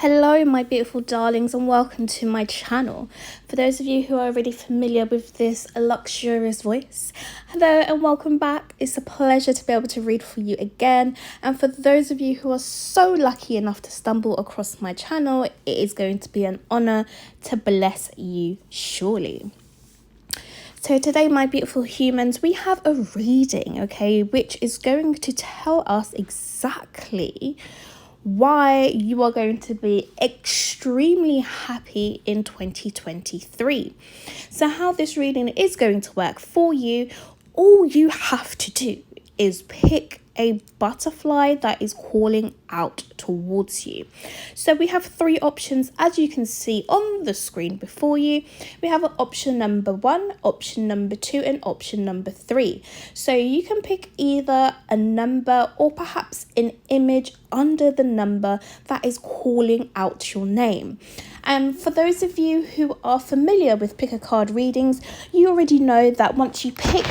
Hello my beautiful darlings and welcome to my channel. For those of you who are already familiar with this luxurious voice, hello and welcome back. It's a pleasure to be able to read for you again, and for those of you who are so lucky enough to stumble across my channel, it is going to be an honor to bless you surely. So today, my beautiful humans, we have a reading, okay, which is going to tell us exactly why you are going to be extremely happy in 2023. So how this reading is going to work for you, all you have to do is pick a butterfly that is calling out towards you. So we have three options, as you can see on the screen before you. We have option number 1, option number 2, and option number 3. So you can pick either a number or perhaps an image under the number that is calling out your name. And for those of you who are familiar with pick a card readings, you already know that once you pick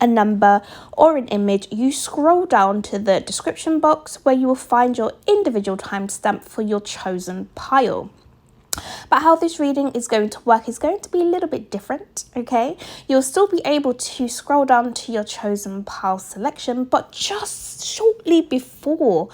a number or an image, you scroll down to the description box where you will find your individual timestamp for your chosen pile. But how this reading is going to work is going to be a little bit different, okay? You'll still be able to scroll down to your chosen pile selection, but just shortly before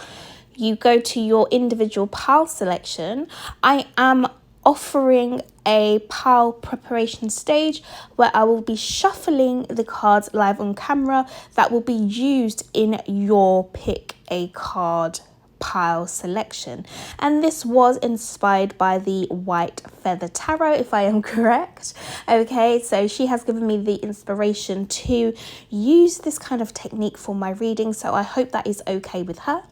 you go to your individual pile selection, I am offering a pile preparation stage where I will be shuffling the cards live on camera that will be used in your pick a card pile selection, and this was inspired by the White Feather Tarot, if I am correct. Okay, so she has given me the inspiration to use this kind of technique for my reading, so I hope that is okay with her.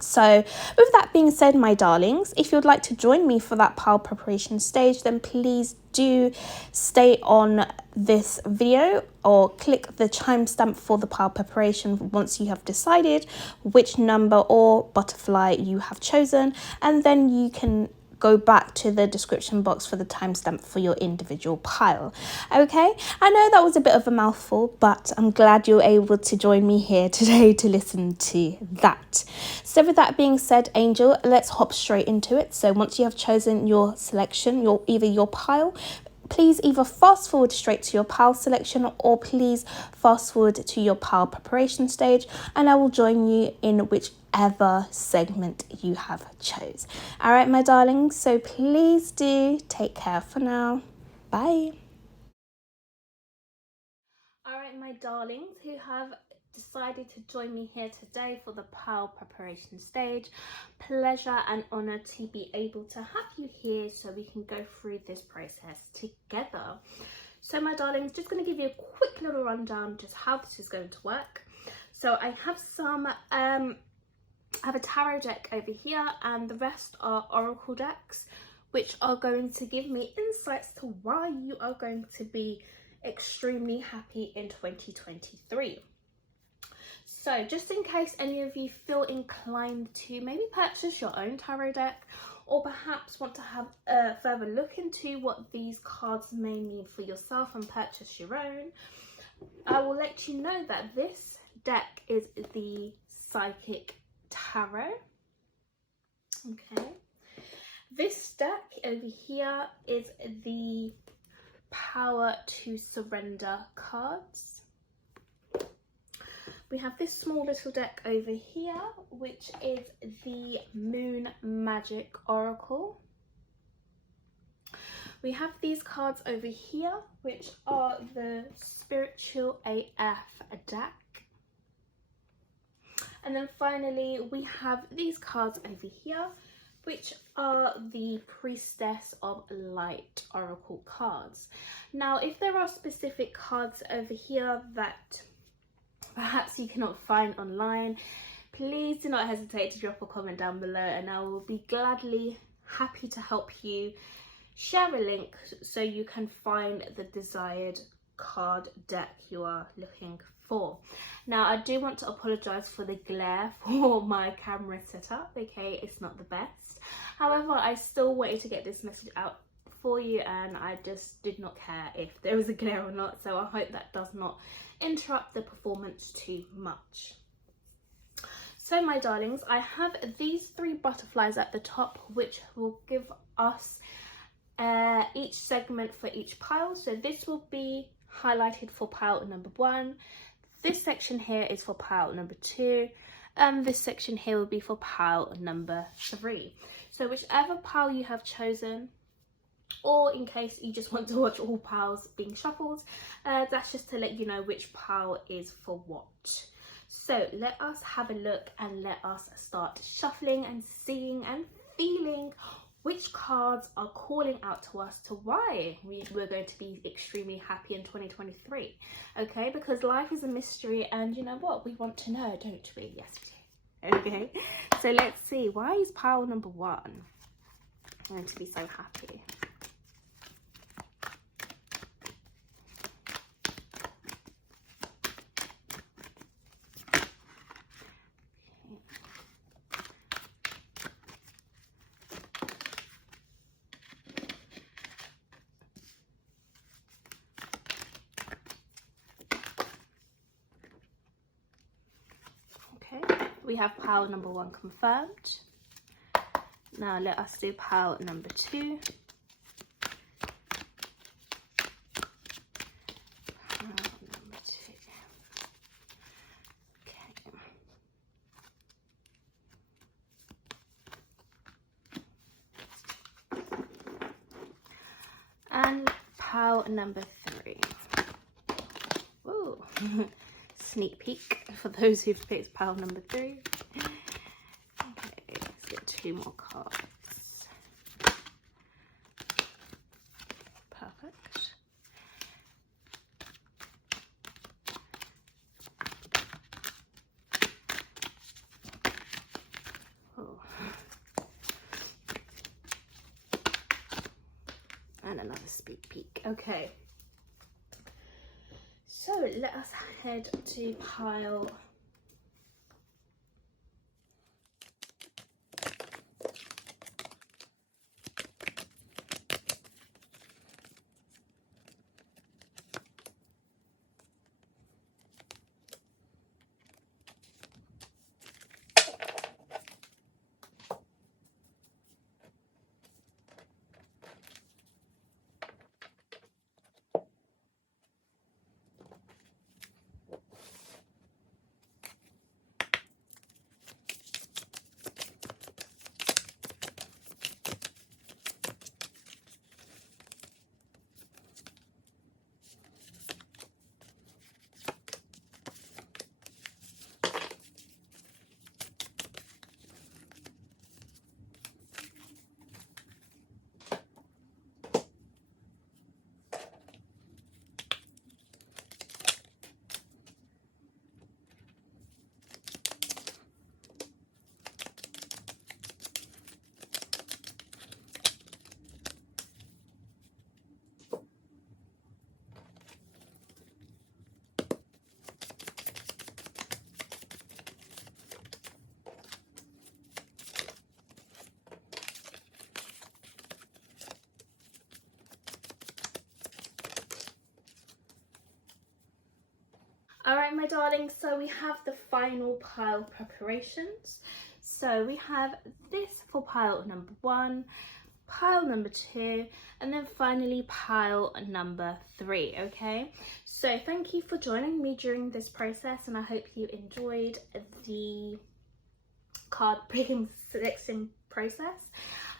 So with that being said, my darlings, if you'd like to join me for that pile preparation stage, then please do stay on this video or click the timestamp for the pile preparation once you have decided which number or butterfly you have chosen, and then you can go back to the description box for the timestamp for your individual pile. Okay, I know that was a bit of a mouthful, but I'm glad you're able to join me here today to listen to that. So with that being said, Angel, let's hop straight into it. So once you have chosen your selection, your pile, please either fast forward straight to your pile selection or please fast forward to your pile preparation stage, and I will join you in whichever segment you have chose. All right, my darlings, so please do take care for now. Bye. All right, my darlings who have decided to join me here today for the pile preparation stage, pleasure and honor to be able to have you here so we can go through this process together. So my darlings, just going to give you a quick little rundown just how this is going to work. So I have I have a tarot deck over here, and the rest are oracle decks, which are going to give me insights to why you are going to be extremely happy in 2023. So just in case any of you feel inclined to maybe purchase your own tarot deck, or perhaps want to have a further look into what these cards may mean for yourself and purchase your own, I will let you know that this deck is the Psychic Tarot. Okay, this deck over here is the Power to Surrender cards. We have this small little deck over here, which is the Moon Magic Oracle. We have these cards over here, which are the Spiritual AF deck. And then finally, we have these cards over here, which are the Priestess of Light Oracle cards. Now, if there are specific cards over here that perhaps you cannot find online, please do not hesitate to drop a comment down below, and I will be gladly happy to help you share a link so you can find the desired card deck you are looking for. Now, I do want to apologize for the glare for my camera setup. Okay, it's not the best, however I still wanted to get this message out for you, and I just did not care if there was a glare or not, so I hope that does not interrupt the performance too much. So my darlings, I have these 3 butterflies at the top, which will give us each segment for each pile. So this will be highlighted for pile number 1. This section here is for pile number 2. And this section here will be for pile number 3. So whichever pile you have chosen, or in case you just want to watch all piles being shuffled, that's just to let you know which pile is for what. So let us have a look and let us start shuffling and seeing and feeling which cards are calling out to us to why we're going to be extremely happy in 2023. Okay, because life is a mystery, and you know what, we want to know, don't we? Yes we do. Okay, so let's see, why is pile number 1 going to be so happy? We have pile number 1 confirmed. Now let us do pile number 2. Pile number 2. Okay. And pile number 3. Ooh. Sneak peek for those who've picked pile number 3. Okay, let's get 2 more cards. Perfect. Oh. And another sneak peek. Okay. So let us head to pile Alright my darlings, so we have the final pile preparations. So we have this for pile number 1, pile number 2, and then finally pile number 3, okay? So thank you for joining me during this process, and I hope you enjoyed the card picking selection process.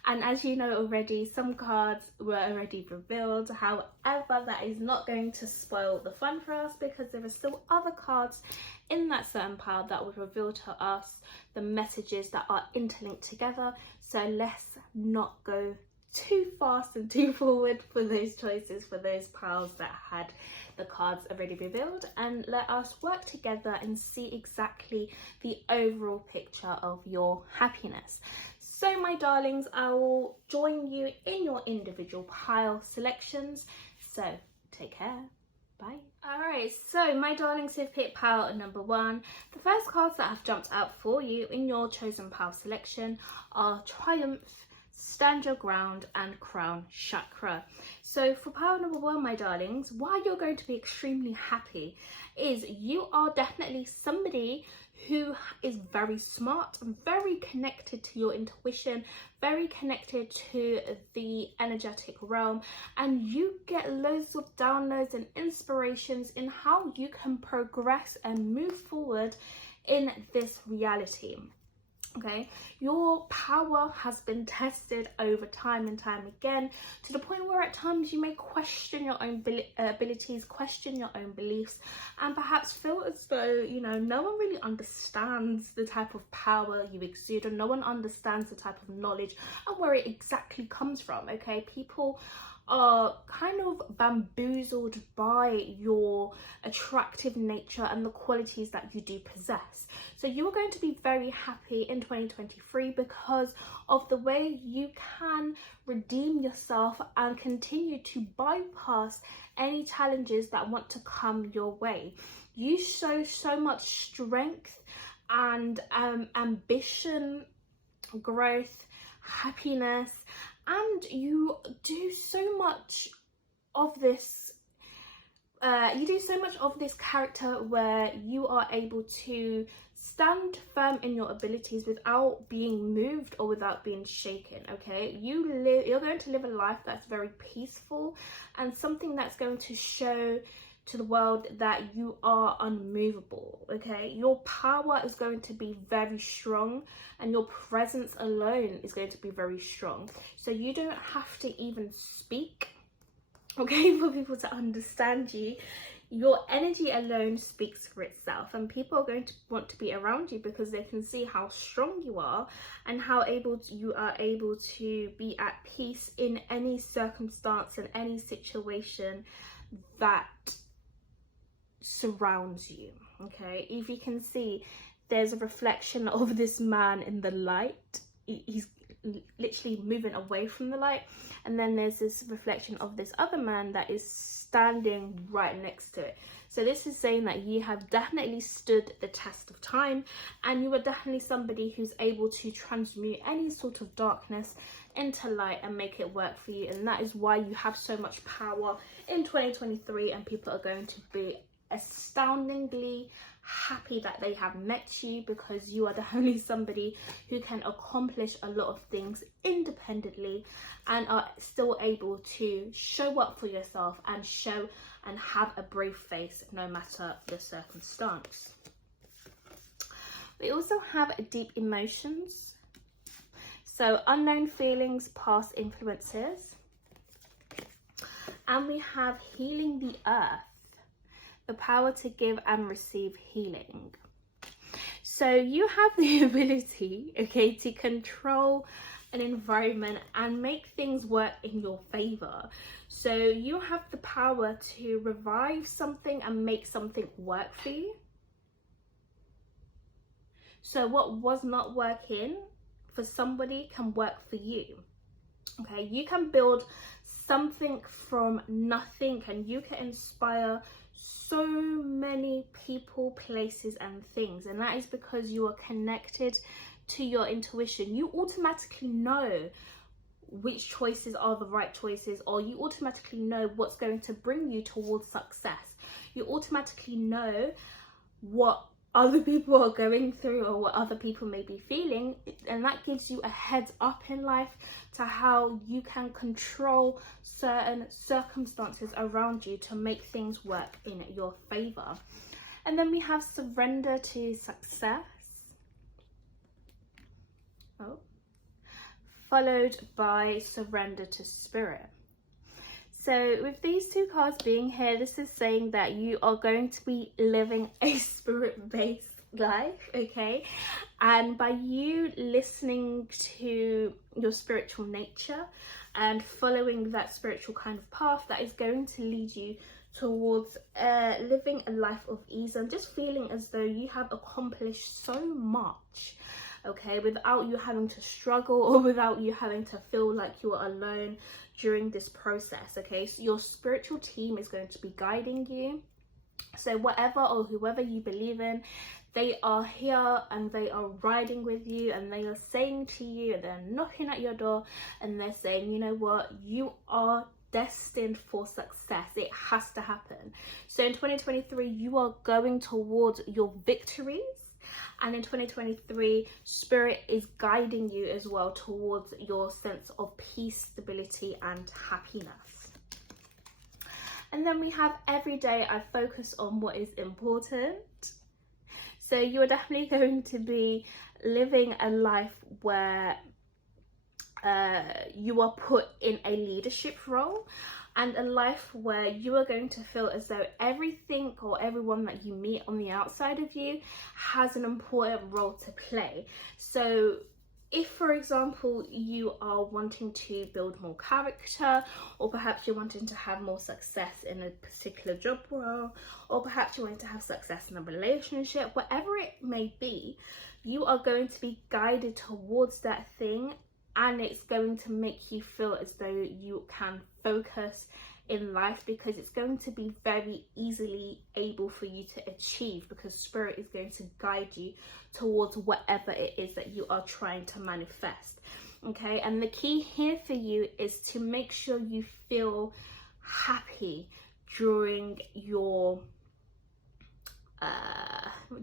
And as you know already, some cards were already revealed. However, that is not going to spoil the fun for us, because there are still other cards in that certain pile that will reveal to us the messages that are interlinked together. So let's not go too fast and too forward for those choices for those piles that had the cards already revealed, and let us work together and see exactly the overall picture of your happiness. So my darlings, I will join you in your individual pile selections. So take care. Bye. Alright, so my darlings have picked pile number 1. The first cards that have jumped out for you in your chosen pile selection are Triumph, stand your ground, and crown chakra. So for power number 1, my darlings, why you're going to be extremely happy is you are definitely somebody who is very smart, very connected to your intuition, very connected to the energetic realm, and you get loads of downloads and inspirations in how you can progress and move forward in this reality. Okay, your power has been tested over time and time again, to the point where at times you may question your own abilities, question your own beliefs, and perhaps feel as though, you know, no one really understands the type of power you exude, or no one understands the type of knowledge and where it exactly comes from. Okay, people are kind of bamboozled by your attractive nature and the qualities that you do possess. So you are going to be very happy in 2023 because of the way you can redeem yourself and continue to bypass any challenges that want to come your way. You show so much strength and ambition, growth, happiness, and you do so much of this character where you are able to stand firm in your abilities without being moved or without being shaken. Okay, you're going to live a life that's very peaceful and something that's going to show to the world that you are unmovable. Okay, your power is going to be very strong, and your presence alone is going to be very strong. So you don't have to even speak, okay, for people to understand you. Your energy alone speaks for itself, and people are going to want to be around you because they can see how strong you are and how you are able to be at peace in any circumstance and any situation that surrounds you. Okay, if you can see, there's a reflection of this man in the light. He's literally moving away from the light, and then there's this reflection of this other man that is standing right next to it. So this is saying that you have definitely stood the test of time, and you are definitely somebody who's able to transmute any sort of darkness into light and make it work for you. And that is why you have so much power in 2023, and people are going to be astoundingly happy that they have met you, because you are the only somebody who can accomplish a lot of things independently and are still able to show up for yourself and show and have a brave face no matter the circumstance. We also have deep emotions, so unknown feelings, past influences, and we have healing the earth, the power to give and receive healing. So you have the ability, okay, to control an environment and make things work in your favor. So you have the power to revive something and make something work for you. So what was not working for somebody can work for you. Okay, you can build something from nothing, and you can inspire so many people, places and things, and that is because you are connected to your intuition. You automatically know which choices are the right choices, or you automatically know what's going to bring you towards success. You automatically know what other people are going through or what other people may be feeling, and that gives you a heads up in life to how you can control certain circumstances around you to make things work in your favor. And then we have surrender to success, followed by surrender to spirit. So with these two cards being here, this is saying that you are going to be living a spirit-based life, okay? And by you listening to your spiritual nature and following that spiritual kind of path, that is going to lead you towards living a life of ease and just feeling as though you have accomplished so much, okay, without you having to struggle or without you having to feel like you are alone during this process. Okay, so your spiritual team is going to be guiding you, So whatever or whoever you believe in, they are here and they are riding with you, and they are saying to you, they're knocking at your door and they're saying, you know what, you are destined for success. It has to happen. So in 2023, you are going towards your victories. And in 2023, Spirit is guiding you as well towards your sense of peace, stability, and happiness. And then we have every day I focus on what is important. So you're definitely going to be living a life where you are put in a leadership role, and a life where you are going to feel as though everything or everyone that you meet on the outside of you has an important role to play. So if, for example, you are wanting to build more character, or perhaps you're wanting to have more success in a particular job role, or perhaps you're wanting to have success in a relationship, whatever it may be, you are going to be guided towards that thing, and it's going to make you feel as though you can focus in life, because it's going to be very easily able for you to achieve, because Spirit is going to guide you towards whatever it is that you are trying to manifest. Okay, and the key here for you is to make sure you feel happy during your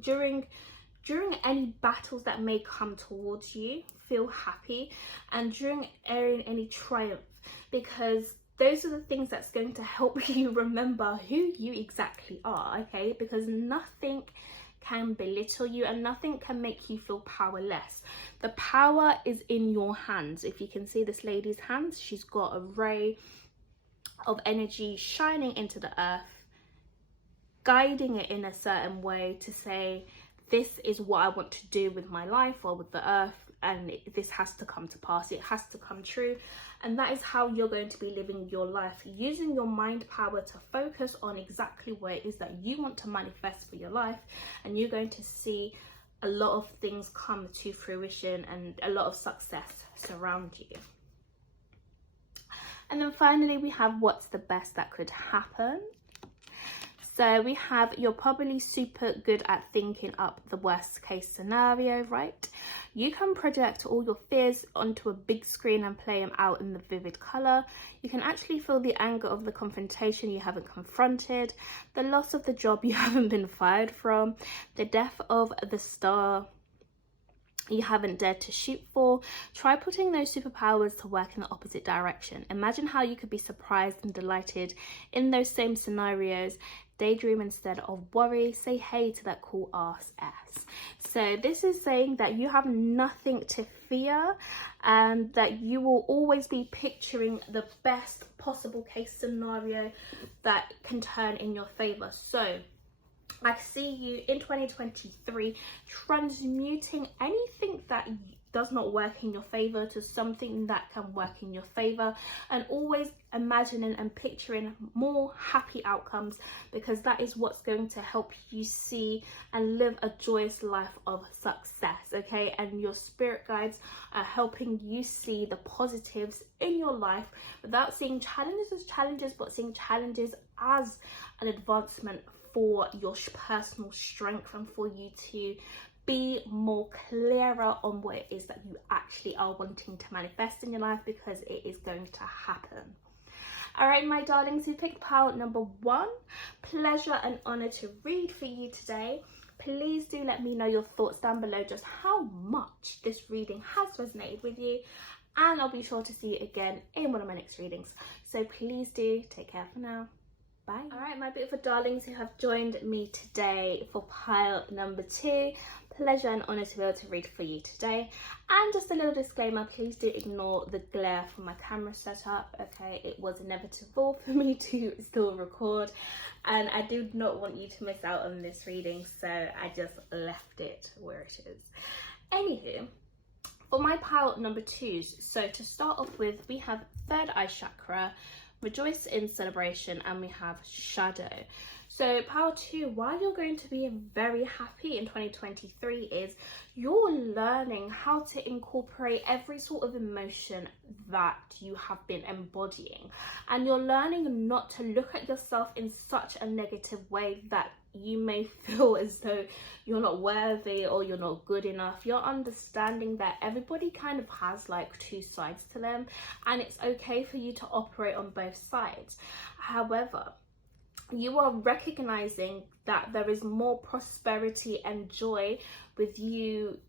during any battles that may come towards you. Feel happy, and during any triumph, because those are the things that's going to help you remember who you exactly are. Okay, because nothing can belittle you and nothing can make you feel powerless. The power is in your hands. If you can see this lady's hands, she's got a ray of energy shining into the earth, guiding it in a certain way to say, this is what I want to do with my life or with the earth, and this has to come to pass, it has to come true. And that is how you're going to be living your life, using your mind power to focus on exactly what it is that you want to manifest for your life, and you're going to see a lot of things come to fruition and a lot of success surround you. And then finally, we have what's the best that could happen. So we have, you're probably super good at thinking up the worst case scenario, right? You can project all your fears onto a big screen and play them out in the vivid colour. You can actually feel the anger of the confrontation you haven't confronted, the loss of the job you haven't been fired from, the death of the star you haven't dared to shoot for. Try putting those superpowers to work in the opposite direction. Imagine how you could be surprised and delighted in those same scenarios. Daydream instead of worry. Say hey to that cool ass. So this is saying that you have nothing to fear, and that you will always be picturing the best possible case scenario that can turn in your favor. So I see you in 2023 transmuting anything that does not work in your favor to something that can work in your favor, and always imagining and picturing more happy outcomes, because that is what's going to help you see and live a joyous life of success. Okay, and your spirit guides are helping you see the positives in your life without seeing challenges as challenges, but seeing challenges as an advancement for your personal strength, and for you to be more clearer on what it is that you actually are wanting to manifest in your life, because it is going to happen. All right, my darlings, who picked pile number 1, pleasure and honor to read for you today. Please do let me know your thoughts down below, just how much this reading has resonated with you, and I'll be sure to see you again in one of my next readings. So please do take care for now. Bye. All right, my beautiful darlings who have joined me today for pile number 2, pleasure and honor to be able to read for you today. And just a little disclaimer, please do ignore the glare from my camera setup. Okay, it was inevitable for me to still record, and I do not want you to miss out on this reading, so I just left it where it is. Anywho, for my pile number 2s, so to start off with, we have third eye chakra, rejoice in celebration, and we have shadow. So power 2, why you're going to be very happy in 2023 is you're learning how to incorporate every sort of emotion that you have been embodying, and you're learning not to look at yourself in such a negative way that you may feel as though you're not worthy or you're not good enough. You're understanding that everybody kind of has like two sides to them, and it's okay for you to operate on both sides. However, you are recognizing that there is more prosperity and joy with you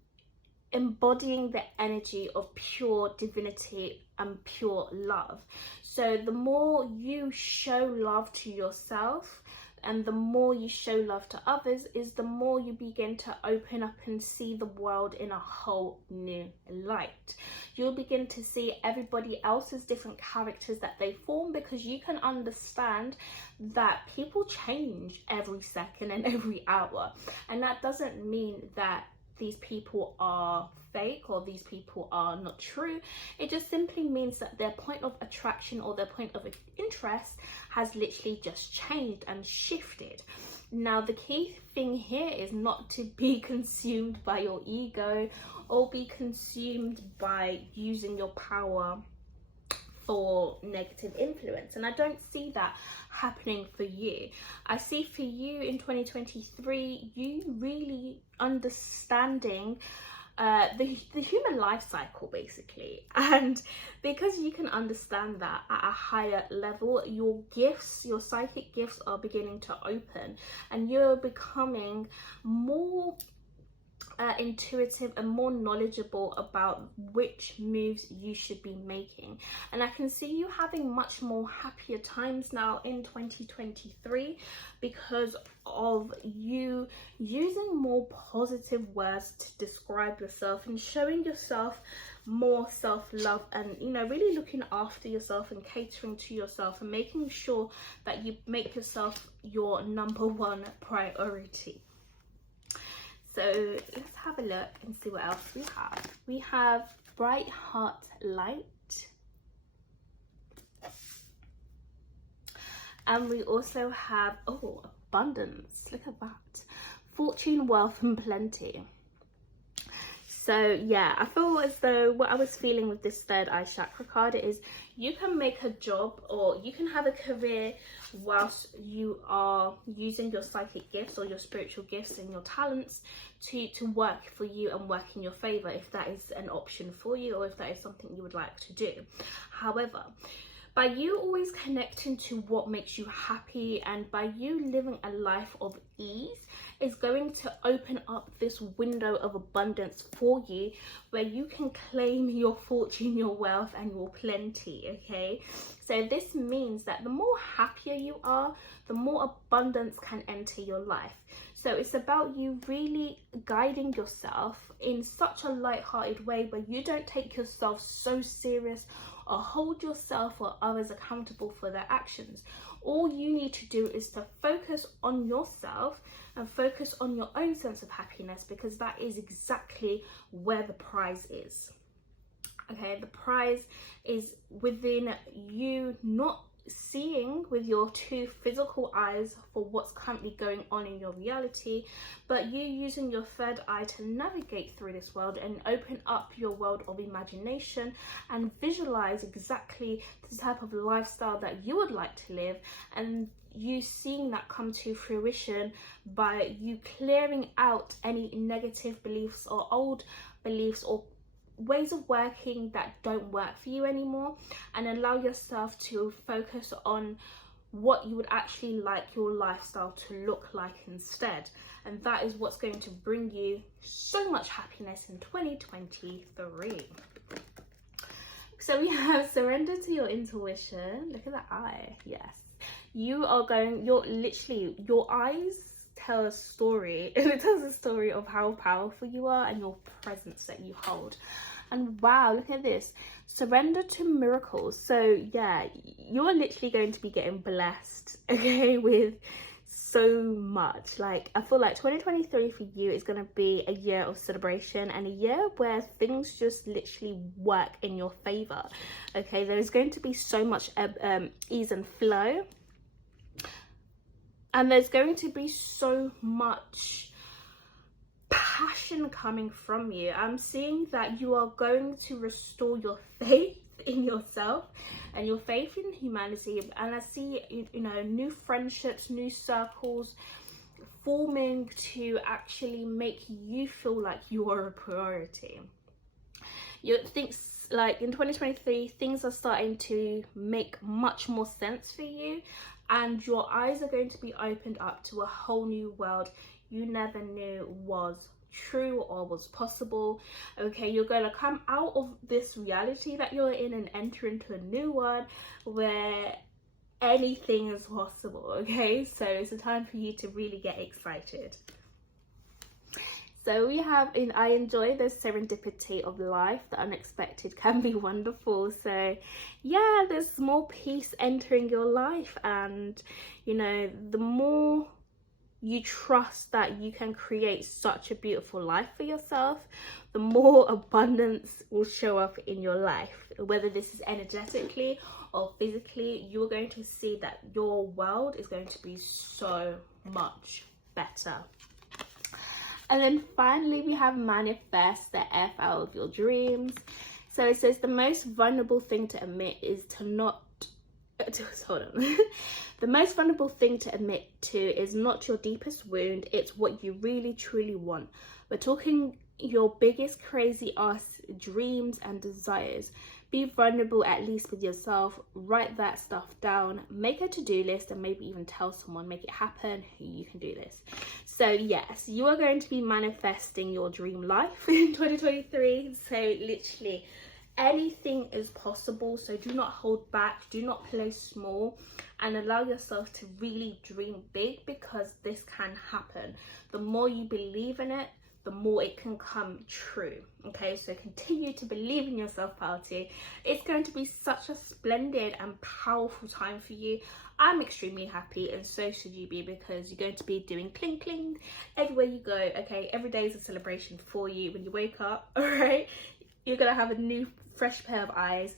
embodying the energy of pure divinity and pure love. So the more you show love to yourself and the more you show love to others, is the more you begin to open up and see the world in a whole new light. You'll begin to see everybody else's different characters that they form, because you can understand that people change every second and every hour, and that doesn't mean that these people are fake or these people are not true. It just simply means that their point of attraction or their point of interest has literally just changed and shifted. Now, the key thing here is not to be consumed by your ego or be consumed by using your power for negative influence, and I don't see that happening for you. I see for you in 2023 you really understanding the human life cycle, basically, and because you can understand that at a higher level, your gifts, your psychic gifts, are beginning to open, and you're becoming more intuitive and more knowledgeable about which moves you should be making. And I can see you having much more happier times now in 2023 because of you using more positive words to describe yourself and showing yourself more self-love, and really looking after yourself and catering to yourself and making sure that you make yourself your #1 priority. So let's have a look and see what else we have. We have bright heart light. And we also have, abundance. Look at that. Fortune, wealth, and plenty. So yeah, I feel as though what I was feeling with this third eye chakra card is you can make a job or you can have a career whilst you are using your psychic gifts or your spiritual gifts and your talents to work for you and work in your favor, if that is an option for you or if that is something you would like to do. However, by you always connecting to what makes you happy and by you living a life of ease is going to open up this window of abundance for you where you can claim your fortune, your wealth, and your plenty, okay? So this means that the more happier you are, the more abundance can enter your life. So it's about you really guiding yourself in such a light-hearted way where you don't take yourself so serious or hold yourself or others accountable for their actions. All you need to do is to focus on yourself and focus on your own sense of happiness, because that is exactly where the prize is. Okay, the prize is within you not seeing with your two physical eyes for what's currently going on in your reality, but you using your third eye to navigate through this world and open up your world of imagination and visualize exactly the type of lifestyle that you would like to live, and you seeing that come to fruition by you clearing out any negative beliefs or old beliefs or ways of working that don't work for you anymore, and allow yourself to focus on what you would actually like your lifestyle to look like instead. And that is what's going to bring you so much happiness in 2023. So we have surrender to your intuition. Look at that eye. Yes, you are going, your eyes tell a story. It tells a story of how powerful you are and your presence that you hold. And wow, look at this, surrender to miracles. So yeah, you're literally going to be getting blessed, okay, with so much. Like, I feel like 2023 for you is going to be a year of celebration and a year where things just literally work in your favor. Okay, there's going to be so much ease and flow, and there's going to be so much passion coming from you. I'm seeing that you are going to restore your faith in yourself and your faith in humanity, and I see, you know, new friendships, new circles forming to actually make you feel like you are a priority. You think, like, in 2023 things are starting to make much more sense for you, and your eyes are going to be opened up to a whole new world you never knew was true or was possible. Okay, you're going to come out of this reality that you're in and enter into a new one where anything is possible. Okay, so it's a time for you to really get excited. So we have in I enjoy the serendipity of life. The unexpected can be wonderful. So yeah, there's more peace entering your life, and you know, the more you trust that you can create such a beautiful life for yourself, the more abundance will show up in your life. Whether this is energetically or physically, you're going to see that your world is going to be so much better. And then finally, we have manifest the F out of your dreams. So it says the most vulnerable thing to admit is to not hold on. The most vulnerable thing to admit to is not your deepest wound, it's what you really truly want. We're talking your biggest crazy ass dreams and desires. Be vulnerable, at least with yourself. Write that stuff down, make a to-do list, and maybe even tell someone, make it happen, you can do this. So yes, you are going to be manifesting your dream life in 2023. So literally anything is possible. So do not hold back, do not play small, and allow yourself to really dream big, because this can happen. The more you believe in it, the more it can come true. Okay, so continue to believe in yourself, party. It's going to be such a splendid and powerful time for you. I'm extremely happy, and so should you be, because you're going to be doing cling cling everywhere you go. Okay, every day is a celebration for you. When you wake up, all right, you're gonna have a new fresh pair of eyes,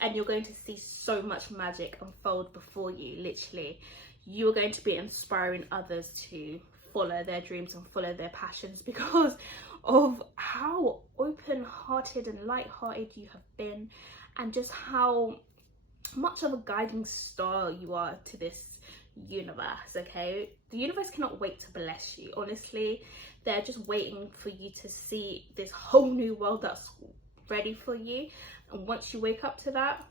and you're going to see so much magic unfold before you. Literally, you are going to be inspiring others to follow their dreams and follow their passions, because of how open-hearted and light-hearted you have been, and just how much of a guiding star you are to this universe. Okay, the universe cannot wait to bless you. Honestly, they're just waiting for you to see this whole new world that's ready for you, and once you wake up to that,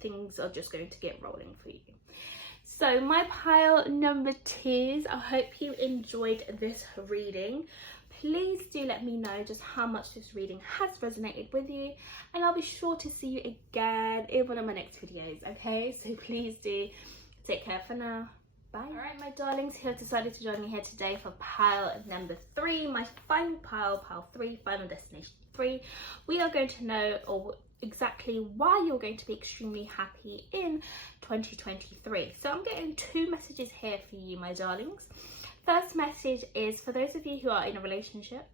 things are just going to get rolling for you. So my pile number 2s, I hope you enjoyed this reading. Please do let me know just how much this reading has resonated with you, and I'll be sure to see you again in one of my next videos. Okay, so please do take care for now. Bye. All right, my darlings, who have decided to join me here today for pile number 3, my final pile 3, final destination 3. We are going to know exactly why you're going to be extremely happy in 2023. So I'm getting 2 messages here for you, my darlings. First message is for those of you who are in a relationship.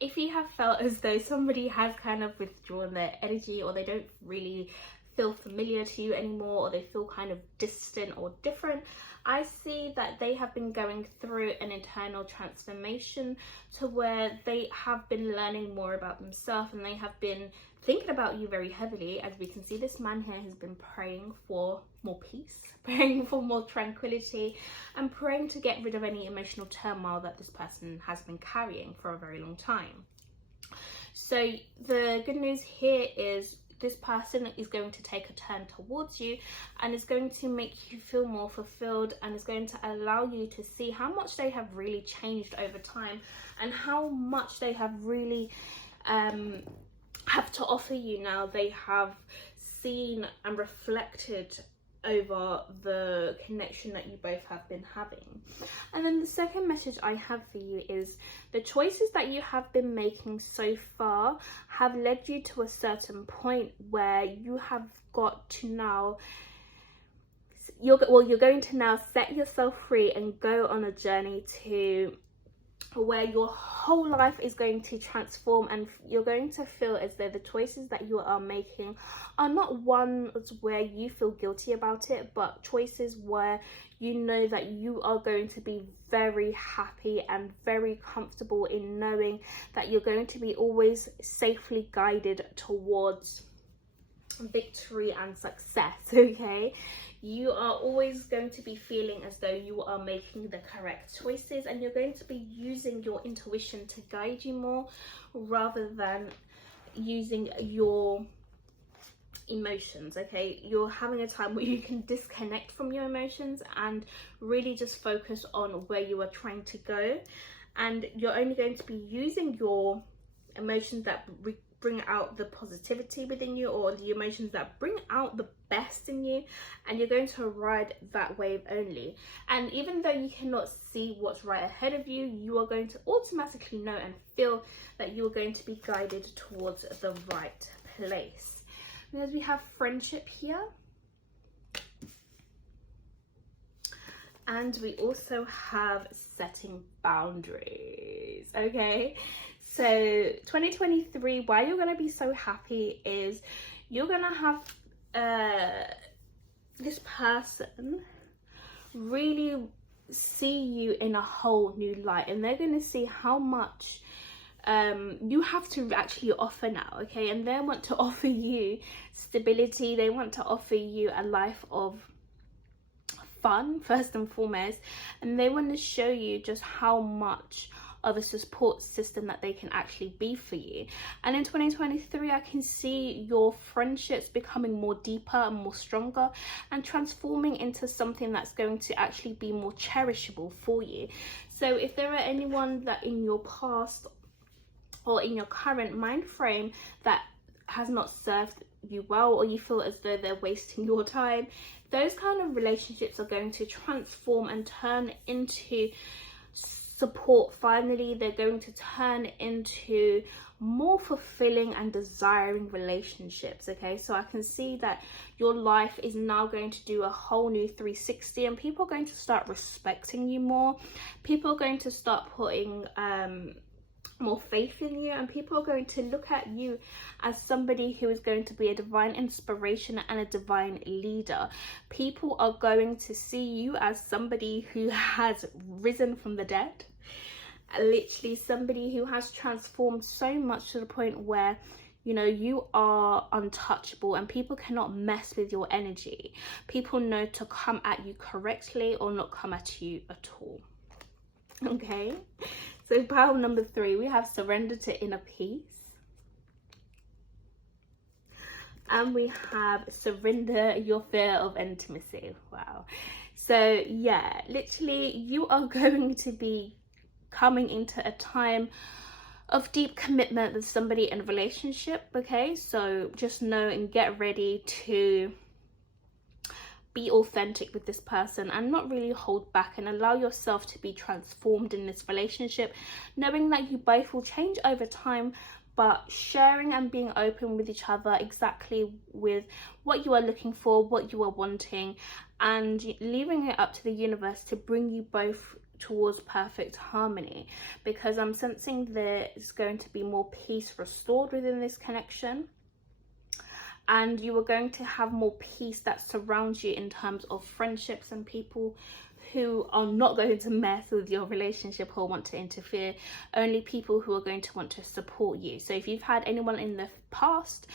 If you have felt as though somebody has kind of withdrawn their energy, or they don't really feel familiar to you anymore, or they feel kind of distant or different, I see that they have been going through an internal transformation to where they have been learning more about themselves, and they have been thinking about you very heavily. As we can see, this man here has been praying for more peace, praying for more tranquility, and praying to get rid of any emotional turmoil that this person has been carrying for a very long time. So the good news here is this person is going to take a turn towards you, and is going to make you feel more fulfilled, and is going to allow you to see how much they have really changed over time, and how much they have really have to offer you now. They have seen and reflected over the connection that you both have been having. And then the second message I have for you is the choices that you have been making so far have led you to a certain point where you have got to now you're going to now set yourself free and go on a journey to where your whole life is going to transform, and you're going to feel as though the choices that you are making are not ones where you feel guilty about it, but choices where you know that you are going to be very happy and very comfortable in knowing that you're going to be always safely guided towards victory and success. Okay, you are always going to be feeling as though you are making the correct choices, and you're going to be using your intuition to guide you more rather than using your emotions. Okay, you're having a time where you can disconnect from your emotions and really just focus on where you are trying to go, and you're only going to be using your emotions that bring out the positivity within you, or the emotions that bring out the best in you, and you're going to ride that wave only. And even though you cannot see what's right ahead of you, you are going to automatically know and feel that you are going to be guided towards the right place. Because we have friendship here, and we also have setting boundaries. Okay, so 2023, why you're going to be so happy is you're going to have this person really see you in a whole new light, and they're going to see how much you have to actually offer now. Okay, and they want to offer you stability, they want to offer you a life of fun first and foremost, and they want to show you just how much of a support system that they can actually be for you. And in 2023, I can see your friendships becoming more deeper and more stronger, and transforming into something that's going to actually be more cherishable for you. So if there are anyone that in your past or in your current mind frame that has not served you well, or you feel as though they're wasting your time, those kind of relationships are going to transform and turn into support. Finally, they're going to turn into more fulfilling and desiring relationships. Okay, so I can see that your life is now going to do a whole new 360, and people are going to start respecting you more. People are going to start putting more faith in you, and people are going to look at you as somebody who is going to be a divine inspiration and a divine leader. People are going to see you as somebody who has risen from the dead, literally somebody who has transformed so much to the point where, you know, you are untouchable and people cannot mess with your energy. People know to come at you correctly or not come at you at all. Okay, so pile number 3, we have surrender to inner peace, and we have surrender your fear of intimacy. Wow. So yeah, literally you are going to be coming into a time of deep commitment with somebody in a relationship. Okay, so just know and get ready to be authentic with this person and not really hold back, and allow yourself to be transformed in this relationship, knowing that you both will change over time, but sharing and being open with each other exactly with what you are looking for, what you are wanting, and leaving it up to the universe to bring you both towards perfect harmony, because I'm sensing there's going to be more peace restored within this connection. And you are going to have more peace that surrounds you in terms of friendships and people who are not going to mess with your relationship or want to interfere. Only people who are going to want to support you. So if you've had anyone in the past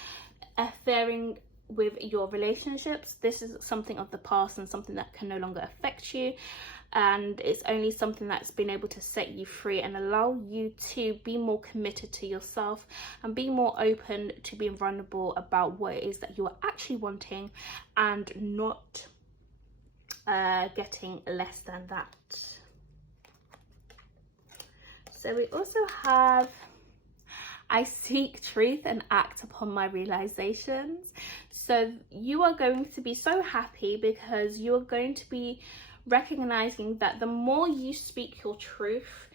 interfering with your relationships, this is something of the past and something that can no longer affect you. And it's only something that's been able to set you free and allow you to be more committed to yourself and be more open to being vulnerable about what it is that you are actually wanting, and not getting less than that. So we also have I seek truth and act upon my realizations. So you are going to be so happy because you are going to be recognizing that the more you speak your truth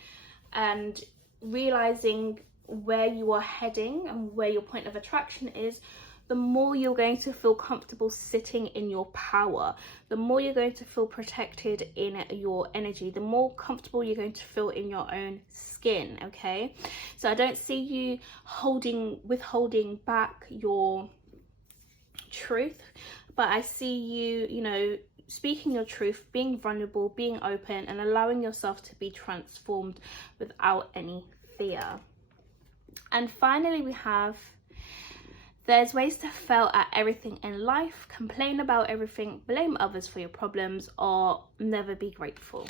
and realizing where you are heading and where your point of attraction is, the more you're going to feel comfortable sitting in your power, the more you're going to feel protected in your energy, the more comfortable you're going to feel in your own skin, okay? So I don't see you withholding back your truth, but I see you, you know, speaking your truth, being vulnerable, being open, and allowing yourself to be transformed without any fear. And finally, we have, there's ways to fail at everything in life, complain about everything, blame others for your problems, or never be grateful.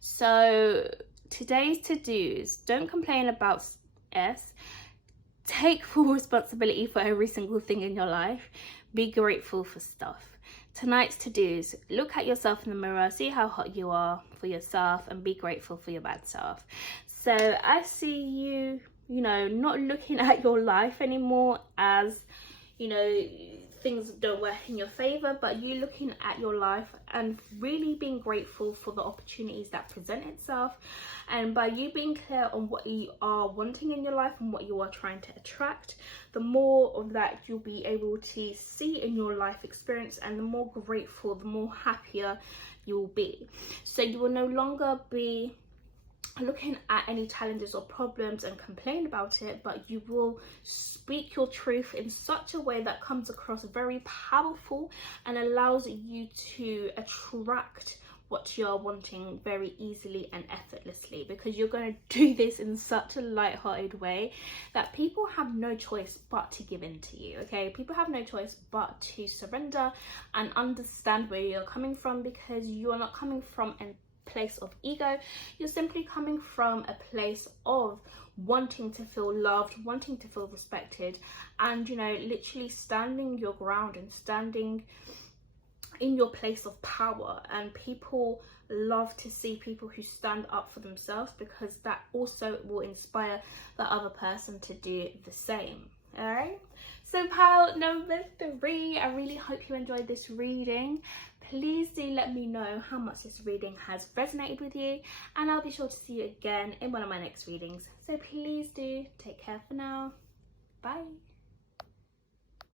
So today's to-dos: don't complain about S, take full responsibility for every single thing in your life, be grateful for stuff. Tonight's to-dos: look at yourself in the mirror, see how hot you are for yourself, and be grateful for your bad self. So I see you, you know, not looking at your life anymore as, you know, things don't work in your favor, but you looking at your life and really being grateful for the opportunities that present itself. And by you being clear on what you are wanting in your life and what you are trying to attract, the more of that you'll be able to see in your life experience, and the more grateful, the more happier you will be. So you will no longer be looking at any challenges or problems and complain about it, but you will speak your truth in such a way that comes across very powerful and allows you to attract what you're wanting very easily and effortlessly, because you're going to do this in such a light-hearted way that people have no choice but to give in to you, okay? People have no choice but to surrender and understand where you're coming from, because you're not coming from a place of ego. You're simply coming from a place of wanting to feel loved, wanting to feel respected, and, you know, literally standing your ground and standing in your place of power. And people love to see people who stand up for themselves, because that also will inspire the other person to do the same. All right, so pile number 3, I really hope you enjoyed this reading. Please do let me know how much this reading has resonated with you, and I'll be sure to see you again in one of my next readings. So please do take care for now. Bye.